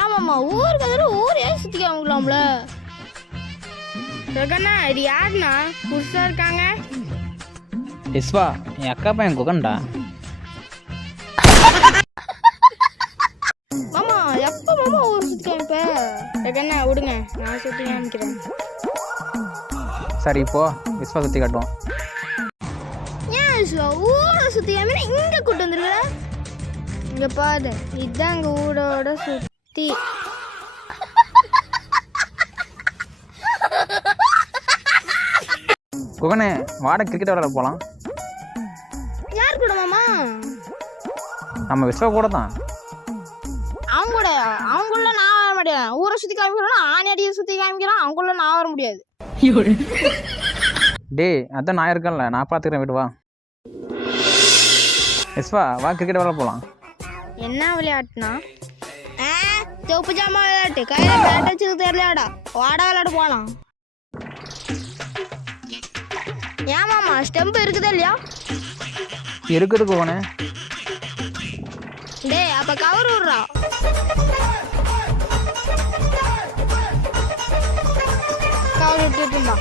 ஏமாம்மா ஊருக்கு அதில் ஊரே சுற்றி காமிக்கலாம்ல. ககனா இது யாருண்ணா புதுசா இருக்காங்க? விஸ்வா என் அக்கா பையன் குகன்டா. மாமா எப்போ மாமா ஊர் சுற்றி காமிப்ப? ககனா விடுங்க, நான் சுற்றி காமிக்கிறேன். சரி இப்போ விஸ்வா சுற்றி காட்டுவோம். ஏன் விஸ்வா ஊரை சுற்றி காமினா இங்கே கூட்டு வந்துருக்குற? இங்க பாரு, இதுதான் எங்க ஊரோட சுத்தி. குகனே வாட கிரிக்கெட் விளையாட போகலாம். யார் கூட மாமா? நம்ம விஸ்வா கூட தான். அவங்கள நான் வர மாட்டேன். ஊரை சுற்றி காமிக்கிறோன்னா ஆணையடியை சுற்றி காமிக்கிறான். அவங்கள நான் வர முடியாது. டேய் அதான் நான் இருக்கேன்ல, நான் பார்த்துக்கிறேன், வீட்டு வா. விஸ்வா வா கிரிக்கெட் விளையாட போகலாம். என்ன விளையாட்டுனா? செவப்பு ஜாமா விளையாட்டு. கையில் பேட் வச்சுக்கு தெரியலடா. வாடா விளையாட போகலாம். ஏன் மாமா ஸ்டெம்பு இருக்குதா இல்லையா? இருக்குது குகனே. டேய் அப்ப கவர் விடுறா. கவர் விட்டுட்டுமா